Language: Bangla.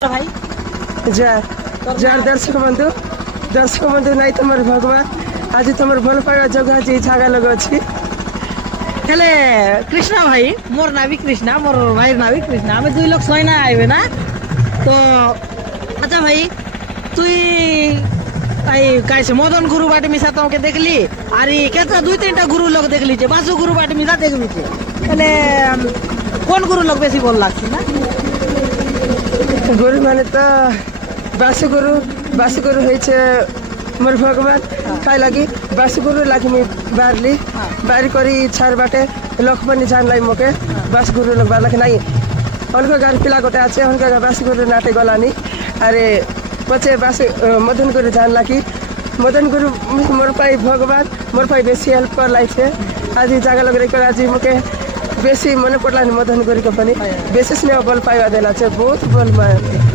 ভাই जय जय दर्शक बंधु नहीं तुम भगवान आज तुम भल पाइबा जगह आज झागा लग अच्छी তাহলে কৃষ্ণা ভাই মোর নাবি কৃষ্ণা মোর ভাইয়ের নাবি কৃষ্ণা আমি দুই লোক ছয় না আইবে না তো আচ্ছা ভাই তুই এই কাইছে মদন গুরু বাটি মিশা তোকে দেখলি আর কেতা দুই তিনটা গুরু লোক দেখলি যে বাসু গুরু বাটি মিশা দেখলি তাহলে কোন গুরু লোক বেশি বল লাগছে না गुरु माने तो बासुगुरु হয়েছে मोर भगवान काय लगी बासुगुरु लगी मी बारली बारी करी छार बाटे लखमनी जान लाई मोके बासुगुरु लोग बार लगे नहीं उनको गार पिला गोटे आछे उनका बासुगुरु नाटे गलानी अरे पचे बास मदन गुरु जान लगी मदन गुरु मोर पाई भगवान मोर पाई बेसी हेल्प कर लाई छे आज जगह लग रही आज मोके बेसी मन पड़ला मदन गुरु के पनि बेसी स्नेह बल पाइबा देला छे बहुत बल में